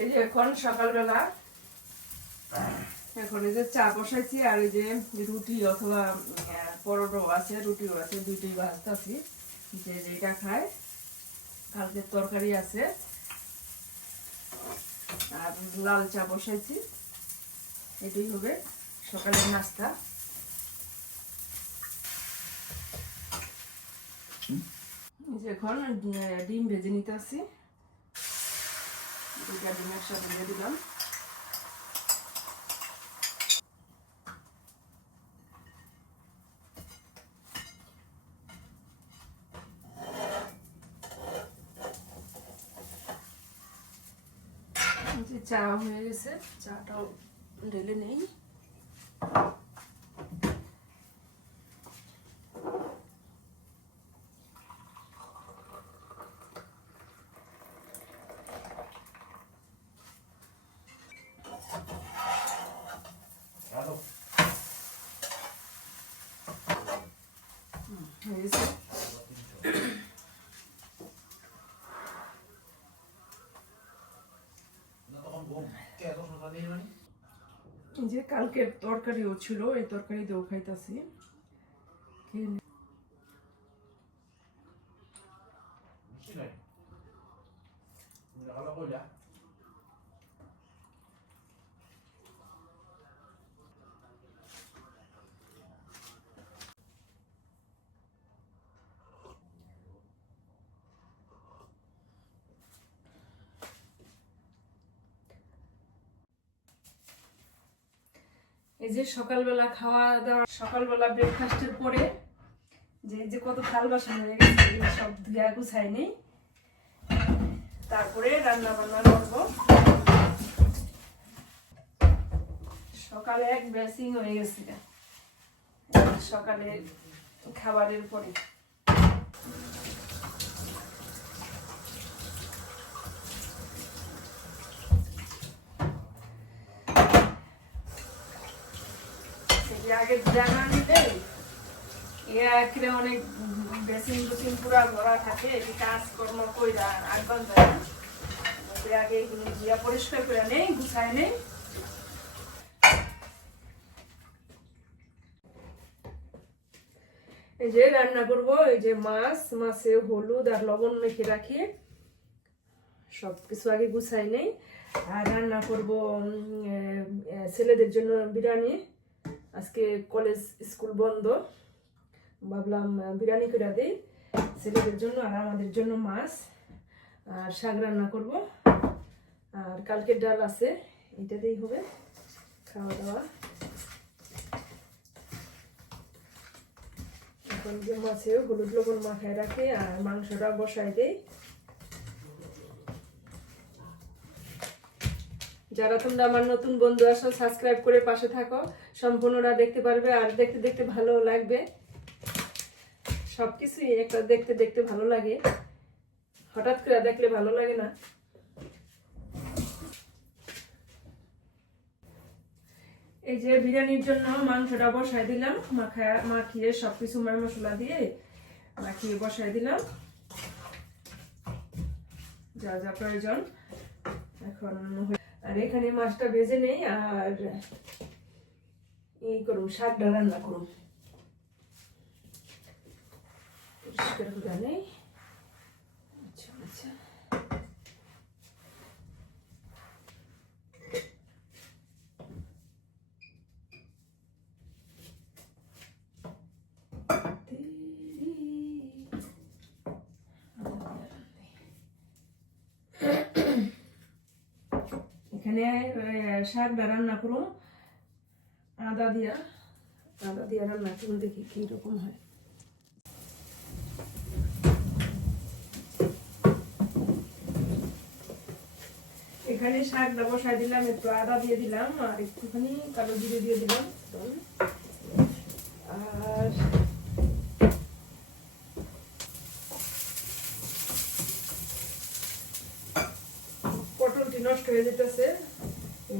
এই যে এখন সকালবেলা, এখন এই যে চা বসাইছি আর এই যে রুটি অথবা পরোটাও আছে, রুটিও আছে, দুইটাই যে যেটা খায় তরকারি আছে। আর লাল চা বসাইছি। এটাই হবে সকালের নাস্তা। এখন ডিম ভেজে নিতে আসি দুইটা ডিমের সাথে দিয়ে দিলাম চা হয়ে গেছে চাটাও ঢেলে নেই। হয়ে যে কালকের তরকারিও ছিল এই তরকারি দিয়েও খাইতাছি খেয়ে নে। এই যে সকালবেলা খাওয়া দাওয়া, সকালবেলা ব্রেকফাস্টের পরে যে যে কত থাল বাসন হয়ে গেছে সব ধুয়া গুছাই নেই। তারপরে রান্না বান্না করব। সকালে এক ব্যাসিং হয়ে গেছে। সকালে খাবারের পরে এই যে আগে জানা নিলে এখানে অনেক বেসিন বুসিন পুরা ভরা থাকে এই কাজকর্ম কইরা আগবান যায় আগে এগুলো পরিষ্কার করে নেই, গুছায় নেই। এই যে রান্না করব, এই যে মাছ, মাছে হলুদ আর লবণ মেখে রাখি। সব কিছু আগে গুছাই নেই। আর রান্না করব ছেলেদের জন্য বিরিয়ানি। আজকে কলেজ স্কুল বন্ধ। ভাবলাম বিরিয়ানি করে দিই। ছেলেদের জন্য আর আমাদের জন্য মাছ আর শাক রান্না করব। আর কালকের ডাল আছে এটাতেই হবে খাওয়া দাওয়া। এখন যে মাছে হলুদ লবণ মাখায় রাখি আর মাংসটা বসাই দেই। যারা তোমরা আমার নতুন বন্ধু আসো সাবস্ক্রাইব করে পাশে থাকো। সম্পূর্ণটা দেখতে পারবে, আর দেখতে দেখতে ভালো লাগবে। সবকিছুই একটা দেখতে দেখতে ভালো লাগে। হঠাৎ করে দেখলে ভালো লাগে না। এই যে বিরিয়ানির জন্য মাংসটা বসাই দিলাম মাখা মাখিয়ে সবকিছু মায় মশলা দিয়ে মাখিয়ে বসাই দিলাম। যা যা প্রয়োজন, এখন আর এখানে মাছটা ভেজে নেই আর এই করুন শাকটা রান্না করুন। পরিষ্কার করে নেই আচ্ছা আচ্ছা এখানে শাকটা রান্না করুন আদা দিয়া আদা দিয়া রান্না করুন দেখি কীরকম হয়। এখানে শাকটা বসাই দিলাম, একটু আদা দিয়ে দিলাম, আর একটুখানি কালো জিরে দিয়ে দিলাম আর পটলটি নষ্ট হয়ে যেতেছে এই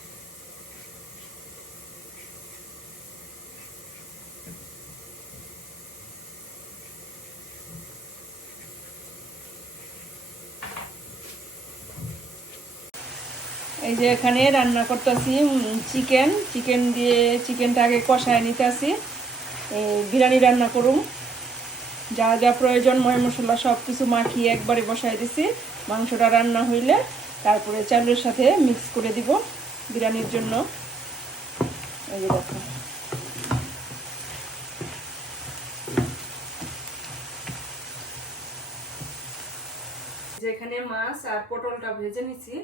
এই যে এখানে রান্না করতেছি চিকেন। চিকেন দিয়ে চিকেনটা আগে কষায় নিতেছি। বিরিয়ানি রান্না করুম। যা যা প্রয়োজন, ময় মশলা সব কিছু মাখিয়ে একবারে বসাই দিছি। মাংসটা রান্না হইলে তারপরে চালের সাথে মিক্স করে দিব বিরিয়ানির জন্য। এই যে দেখো। যেখানে মাছ আর পটলটা ভেজে নিছি।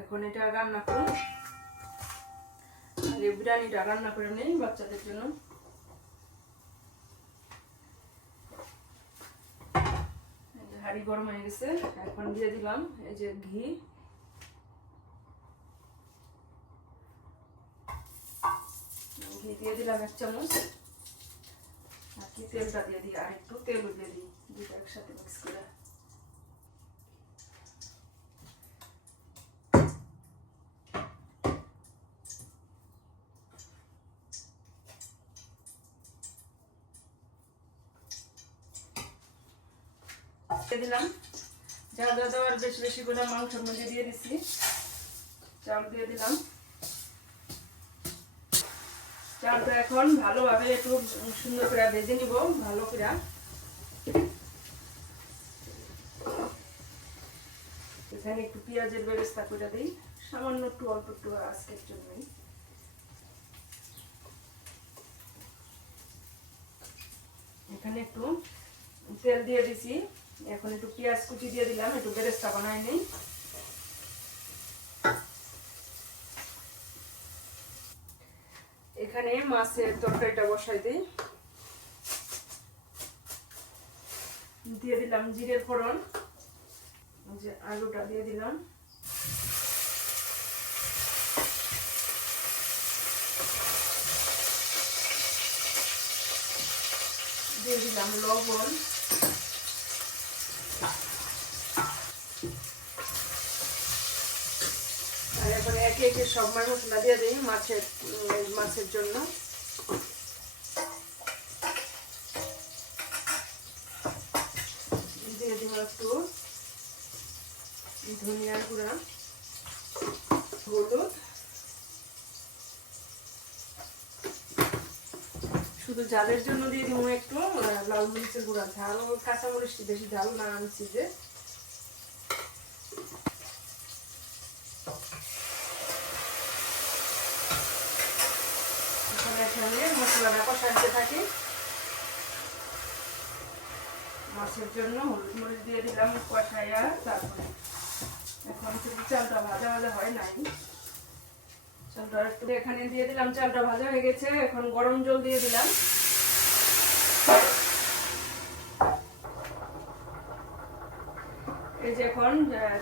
এখন এটা রান্না করুন। আগে বিরিয়ানিটা রান্না করে নেই বাচ্চাদের জন্য। হাঁড়ি গরম হয়ে গেছে, এখন দিয়ে দিলাম এই যে ঘি। ঘি দিয়ে দিলাম এক চামচ। আর কি তেলটা দিয়ে দিই, আর একটু তেলও দিয়ে দিই, দুটো একসাথে মিক্স করে দিয়ে দিলাম যা যা দেওয়ার বেশি বেশি করে মাংসের মধ্যে দিয়ে দিচ্ছি চাল দিয়ে দিলাম। চালটা এখন ভালোভাবে একটু সুন্দর করে ভেজে নিব, ভালো করে। এখানে একটু পেঁয়াজের ব্যবস্থা করে দিই। সামান্য একটু, অল্প একটু আজকের জন্যই। এখানে একটু তেল দিয়ে দিছি। এখন একটু পেঁয়াজ কুচি দিয়ে দিলাম, একটু বেরেস্তা বানাই নেই। এখানে মাছের তরকারিটা বসাই দিই। দিয়ে দিলাম জিরের ফোড়ন যে আলুটা দিয়ে দিলাম। দিয়ে দিলাম লবণ আর এখন একে একে সব মাছ মশলা দিয়ে দিই মাছের মাছের জন্য। দিয়ে দিব একটু ধনিয়ার গুঁড়া, হলুদ। শুধু জালের জন্য দিয়ে দিব একটু লাল মরিচের গুঁড়া। ঝাল কাঁচা মরিচটি বেশি ঝাল না আনছি যে এখন এখানে মশলাটা কষাতে থাকি। মাছের জন্য হলুদ মরিচ দিয়ে দিলাম কষাইয়া তারপরে। এখন কিন্তু চালটা ভাজা ভাজা হয় নাই। চালটা একটু এখানে দিয়ে দিলাম, চালটা ভাজা হয়ে গেছে। এখন গরম জল দিয়ে দিলাম। এই যে এখন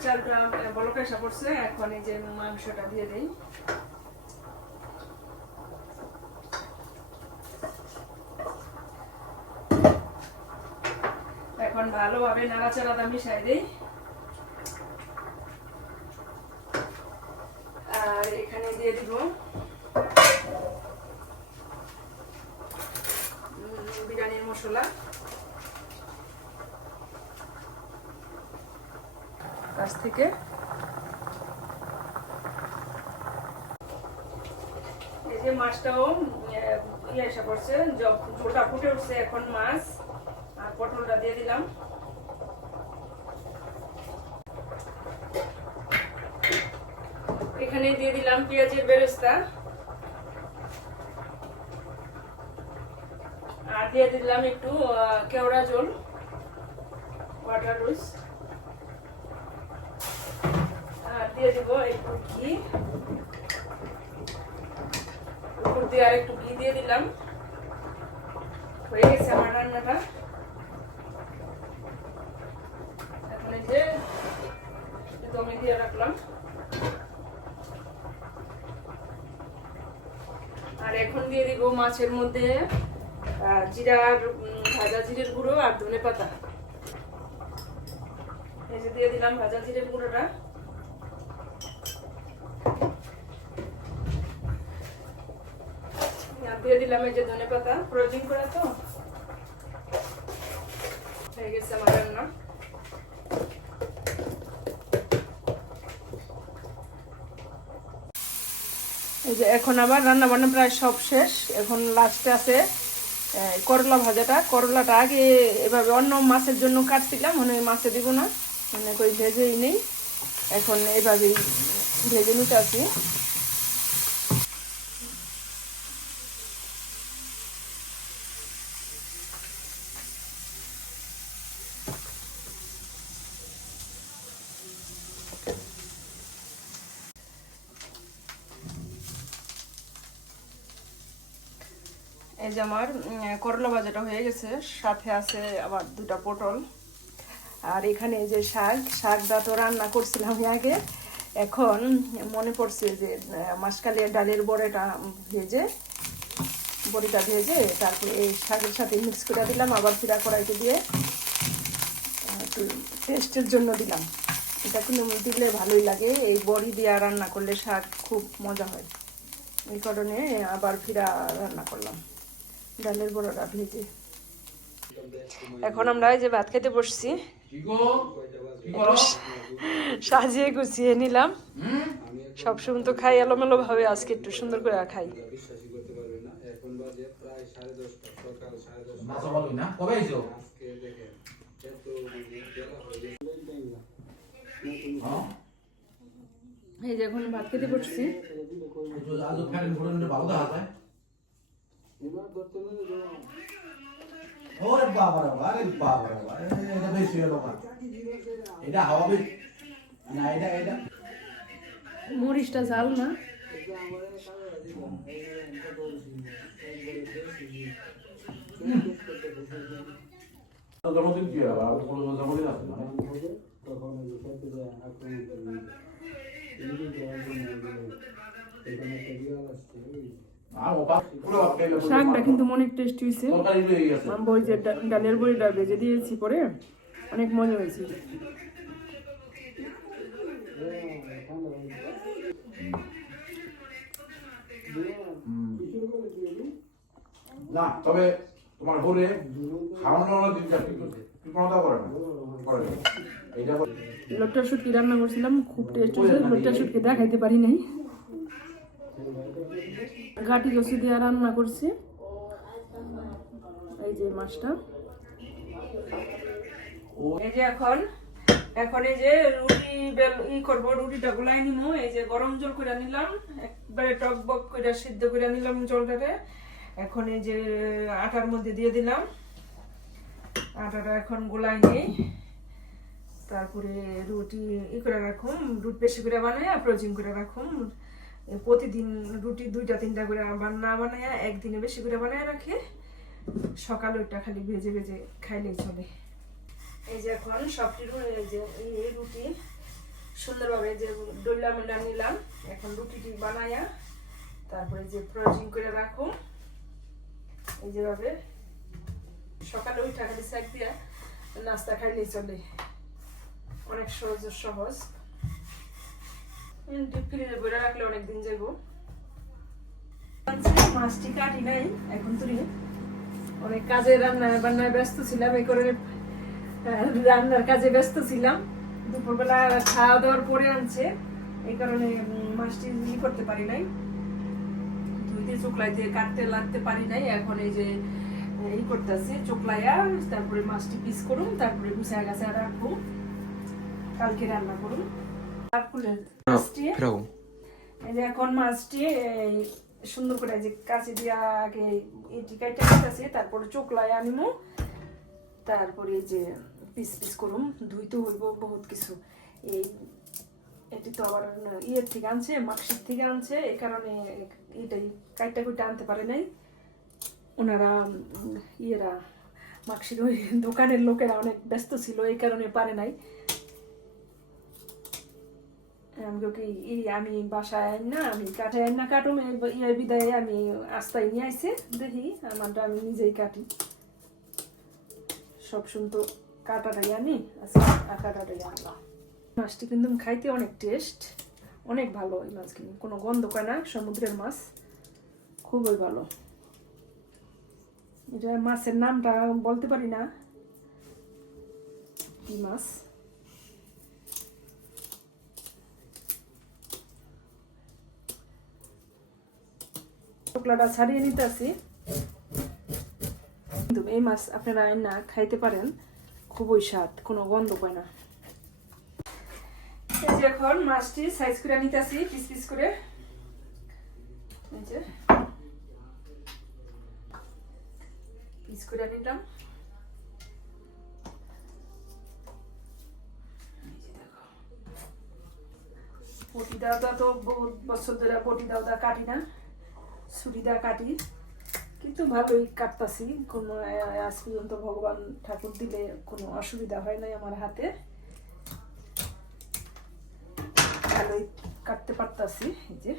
চালটা বলক এসে পড়ছে এখন এই যে মাংসটা দিয়ে দিই। এখন ভালোভাবে নাড়াচাড়াটা মিশাই দিই। আর এখানে দিয়ে দিব বিরিয়ানির মশলা। কাছ থেকে। এই যে মাছটাও ইয়ে এসে পড়ছে জ- ঝোলটা ফুটে উঠছে এখন মাছ। পটলটা দিয়ে দিলাম। এখানে দিয়ে দিলাম পেঁয়াজের বেরেস্তা। আর দিয়ে দিলাম একটু কেওড়া জল ওয়াটার রোজ আর দিয়ে দিব একটু ঘি। উপর দিয়ে আর একটু ঘি দিয়ে দিলাম। হয়ে গেছে আমার রান্নাটা এখন এই যে দমে দিয়ে রাখলাম আর এখন দিয়ে দিব মাছের মধ্যে জিরার ভাজা জিরের গুঁড়ো আর ধনে পাতা। দিয়ে দিলাম ভাজা জিরের গুঁড়োটা। দিয়ে দিলাম এই যে ধনে পাতা। প্রয়োজন করা তো? হয়ে গেছে আমার রান্না। যে এখন আবার রান্না বান্না প্রায় সব শেষ। এখন লাস্টে আছে করলা ভাজাটা। করলাটা আগে এভাবে অন্য মাছের জন্য কাটছিলাম মানে মাছে দিব না। মানে কই ভেজেই নেই। এখন এভাবেই ভেজে নিতে আছি আমার করলা ভাজাটা হয়ে গেছে সাথে আছে আবার দুটা পটল। আর এখানে যে শাক শাকটা তো রান্না করছিলাম আগে। এখন মনে পড়ছে যে আহ, মাসকালিয়া ডালের বড়াটা ভেজে বড়িটা ভেজে তারপরে এই শাকের সাথে মিক্স করে দিলাম আবার ফিরা কড়াইতে দিয়ে টেস্টের জন্য দিলাম। এটা কিন্তু দিলে ভালোই লাগে এই বড়ি দিয়ে রান্না করলে শাক খুব মজা হয়। এই কারণে আবার ফিরা রান্না করলাম। ডালের বড়াটা ভেজে এখন আমরা এই যে ভাত খেতে বসছি। সাজিয়ে গুছিয়ে নিলাম। সব সময় তো খাই এলোমেলো ভাবে আজকে একটু সুন্দর করে খাই। এই যে এখন ভাত খেতে বসছি আজ ফ্যান ঘুরে নিলে ভালো দেখা যায় এবার ধরতে যে ওরে বাবা বাবা আরে বাবা বাবা এটা বেশি হলো না এটা হাওয়া বেশ না এটা এটা। মরিচটা ঝাল না? জন্মদিন কি হবে আর কোনো জন্মদিন আছে? না তখন আক্রমণ করবে যাওয়ার এখানে আসছে শাকটা কিন্তু অনেক টেস্টি হয়েছে বই যে ডালের বড়িটা ভেজে দিয়েছি পরে অনেক মজা হয়েছে। না তবে তোমার ঘরে খাওয়ানোর দিনটা কৃপণতা করে না করে না। এইটা করে- লোটটা শুটকি রান্না করছিলাম খুব টেস্ট হয়েছে লোটটা শুটকি দেখাইতে পারি নাই। ঘাটি কচু দিয়ে রান্না করছি। এই যে মাছটা। এই যে এখন এখন এই যে রুটি বেল- ই করব, রুটিটা গুলাই নিমু। এই যে গরম জল করে নিলাম, একবারে টক বক করে সিদ্ধ করে নিলাম জলটাকে এখন এই যে আটার মধ্যে দিয়ে দিলাম। আটাটা এখন গোলাই নেই। তারপরে রুটি ই করে রাখুম, রুটি বেশি করে বানাই প্রয়োজন করে রাখুম। প্রতিদিন রুটি দুইটা, তিনটা করে আবার না বানায় একদিনে বেশি করে বানায় রাখে। সকালে ওইটা খালি ভেজে ভেজে খাইলেই চলে। এই যে এখন সবটি যে এই রুটি সুন্দরভাবে যে ডল্লা মুল্লা নিলাম। এখন রুটিটি বানায়া তারপরে যে প্রয়োজন করে রাখুম এই যেভাবে সকালে ওইটা খালি স্যাক দিয়া নাস্তা খাইলেই চলে। অনেক সহজ সহজ। রাখলে অনেক দিন যাব মাছটি কাটি নাই এখন অনেক কাজে ব্যস্ত ছিলাম এই আহ, রান্নার কাজে ব্যস্ত ছিলাম। দুপুরবেলা খাওয়া দাওয়ার পরে আনছে এই কারণে মাছটি ই করতে পারি নাই। দুই দিয়ে কাটতে লাগতে পারি নাই এখন এই যে ই করতেছি চোখলাইয়া তারপরে মাছটি পিস করুন তারপরে গুছায় গাছে রাখব। কালকে রান্না করুন এখন মাছটি সুন্দর করে যে দিয়া আগে এটি কাইটা কাটতেছি তারপরে চোখলায় আনিমু তারপরে যে পিস পিস করুম ধুইতে হইব বহুত কিছু। এই এটি তো আবার ইয়ের থেকে আনছে মার্কশিট থেকে আনছে এই কারণে এটাই কাইটা কুইটা আনতে পারে নাই। ওনারা ইয়েরা মার্কশিট ওই দোকানের লোকেরা অনেক ব্যস্ত ছিল এই কারণে পারে নাই। আমি কি এই আমি বাসায় না, আমি কাঠে না কাটুম, এই বিদায়ে আমি আস্তায় নিয়ে আইছে, দেখি আমারটা আমি নিজেই কাটি। সব শুনতো, কাটাটাই আনি আর কাটাটাই আনলাম। মাছটি কিন্তু খাইতে অনেক টেস্ট, অনেক ভালো এই মাছ কিন্তু। কোনো গন্ধ পায় না, সমুদ্রের মাছ, খুবই ভালো। এটা মাছের নামটা বলতে পারি না। কি মাছ? টুকলাটা ছাড়িয়ে নিতে আসি কিন্তু এই মাছ আপনারা না খাইতে পারেন, খুবই স্বাদ, কোনো গন্ধ পায় না। এখন মাছটি সাইজ করে নিতে আসি পিস পিস করে। পিস করে দেখো। বটি দাওদা তো বহুত বছর ধরে বটি দাওদা কাটি না। দা কাটি। কিন্তু ভালোই কাটতাছি। কোনো আজ পর্যন্ত ভগবান ঠাকুর দিলে কোনো অসুবিধা হয় নাই আমার হাতে। ভালোই কাটতে পারতাছি, এই যে।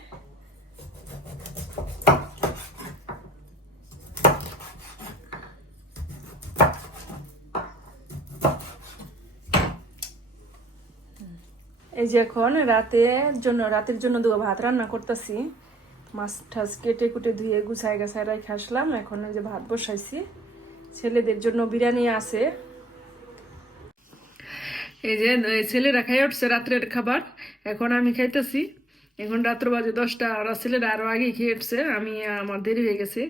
এই যে এখন রাতের জন্য রাতের জন্য দু ভাত রান্না করতেছি। মাছ ঠাস কেটে কুটে ধুয়ে গুছায় গাছায় রাখে আসলাম। এখন যে ভাত বসাইছি। ছেলেদের জন্য বিরিয়ানি আছে। এই যে ছেলেরা খাই উঠছে রাত্রের খাবার। এখন আমি খাইতেছি। এখন রাত্র বাজে দশটা, আর ছেলেরা আরও আগে খেয়ে উঠছে। আমি, আমার দেরি হয়ে গেছে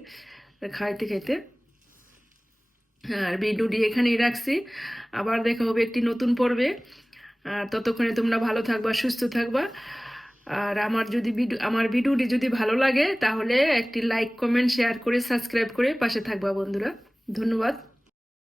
খাইতে খাইতে। আর ভিডিওটি এখানেই রাখছি। আবার দেখা হবে একটি নতুন পর্বে। আর ততক্ষণে তোমরা ভালো থাকবা, সুস্থ থাকবা। আর আমার যদি ভিডিও আমার ভিডিওটি যদি ভালো লাগে, তাহলে একটি লাইক কমেন্ট শেয়ার করে সাবস্ক্রাইব করে পাশে থাকবা বন্ধুরা। ধন্যবাদ।